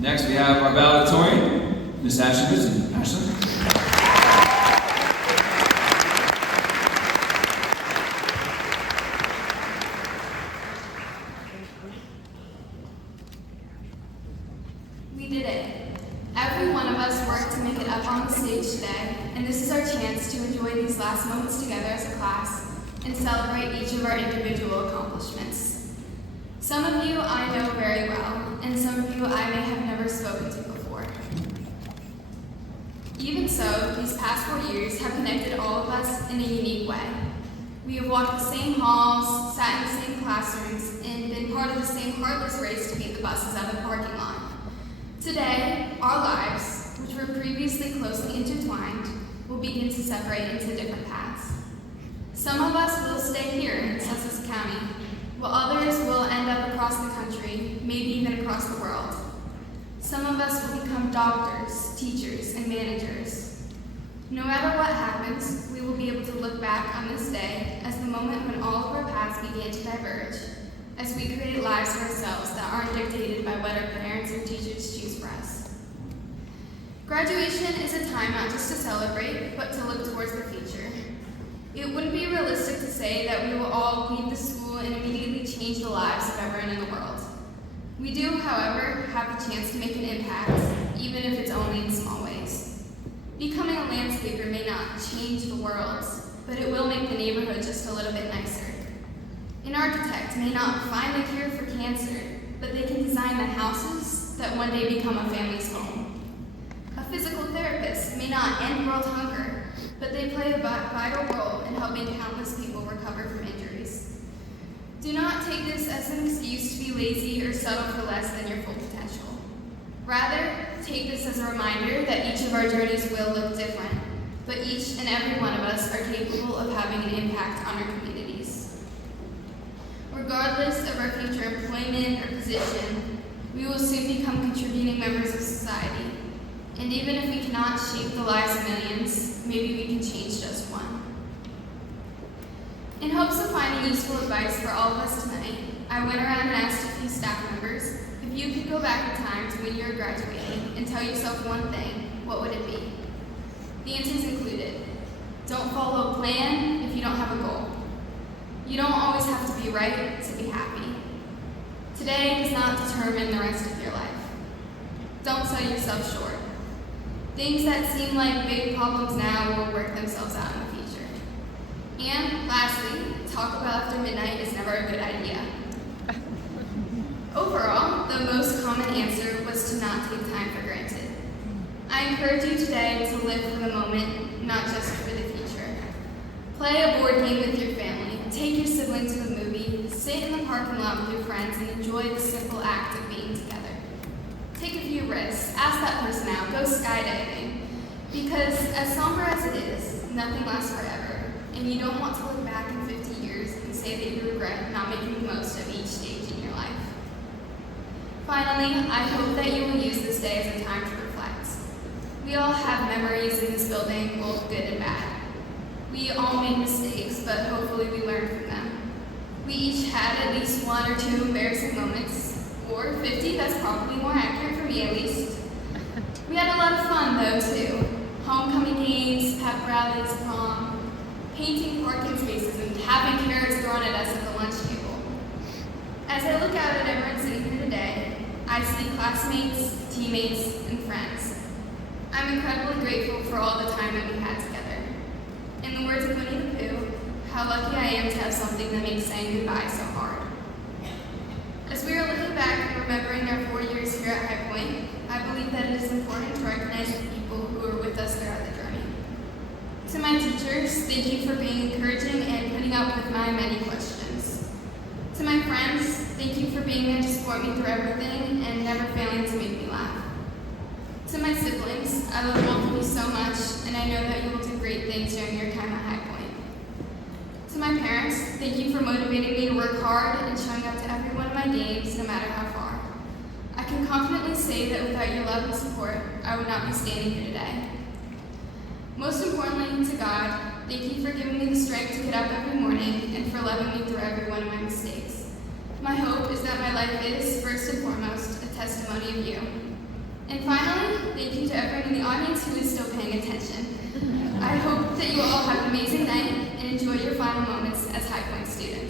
Next, we have our valedictorian, Miss Ashlyn Ritson. Ashlyn. We did it. Every one of us worked to make it up on the stage today, and this is our chance to enjoy these last moments together as a class and celebrate each of our individual accomplishments. Some of you I know very well, and some of you I may have never spoken to before. Even so, these past 4 years have connected all of us in a unique way. We have walked the same halls, sat in the same classrooms, and been part of the same heartless race to beat the buses out of the parking lot. Today, our lives, which were previously closely intertwined, will begin to separate into different paths. Some of us will stay here in Sussex County, while others will end up across the country, maybe even across the world. Some of us will become doctors, teachers, and managers. No matter what happens, we will be able to look back on this day as the moment when all of our paths began to diverge, as we create lives for ourselves that aren't dictated by what our parents or teachers choose for us. Graduation is a time not just to celebrate, but to look towards the future. It wouldn't be realistic to say that we will all leave the school and immediately change the lives of everyone in the world. We do, however, have the chance to make an impact, even if it's only in small ways. Becoming a landscaper may not change the world, but it will make the neighborhood just a little bit nicer. An architect may not find a cure for cancer, but they can design the houses that one day become a family's home. A physical therapist may not end world hunger, but they play a vital role in helping countless people recover from injuries. Do not take this as an excuse to be lazy or settle for less than your full potential. Rather, take this as a reminder that each of our journeys will look different, but each and every one of us are capable of having an impact on our communities. Regardless of our future employment or position, we will soon become contributing members of society. And even if we cannot shape the lives of millions, maybe we can change just one. In hopes of finding useful advice for all of us tonight, I went around and asked a few staff members if you could go back in time to when you were graduating and tell yourself one thing, what would it be? The answers included: don't follow a plan if you don't have a goal. You don't always have to be right to be happy. Today does not determine the rest of your life. Don't sell yourself short. Things that seem like big problems now will work themselves out in the future. And lastly, talk about after midnight is never a good idea. Overall, the most common answer was to not take time for granted. I encourage you today to live for the moment, not just for the future. Play a board game with your family, take your siblings to the movie, sit in the parking lot with your friends, and enjoy the simple act of being together. Take a few risks, ask that person out, go skydiving. Because as somber as it is, nothing lasts forever, and you don't want to look back in 50 years and say that you regret not making the most of each stage in your life. Finally, I hope that you will use this day as a time to reflect. We all have memories in this building, both good and bad. We all make mistakes, but hopefully we learn from them. We each had at least 1 or 2 embarrassing moments, or 50, that's probably more accurate for me at least. We had a lot of fun though too. Homecoming games, pep rallies, prom, painting parking spaces, and having carrots thrown at us at the lunch table. As I look out at everyone sitting here today, I see classmates, teammates, and friends. I'm incredibly grateful for all the time that we had together. In the words of Winnie the Pooh, how lucky I am to have something that makes saying goodbye so hard. As we are looking back and remembering our 4 years here at High Point, I believe that it is important to recognize the people who were with us throughout the journey. To my teachers, thank you for being encouraging and putting up with my many questions. To my friends, thank you for being there to support me through everything and never failing to make me laugh. To my siblings, I love both of you so much, and I know that you will do great things during your time at High Point. To my parents, thank you for motivating me to work hard and showing up to every one of my games, no matter how far. I can confidently say that without your love and support, I would not be standing here today. Most importantly, to God, thank you for giving me the strength to get up every morning and for loving me through every one of my mistakes. My hope is that my life is, first and foremost, a testimony of you. everyone in the audience who is still paying attention. I hope that you all have an amazing night and enjoy your final moments as High Point students.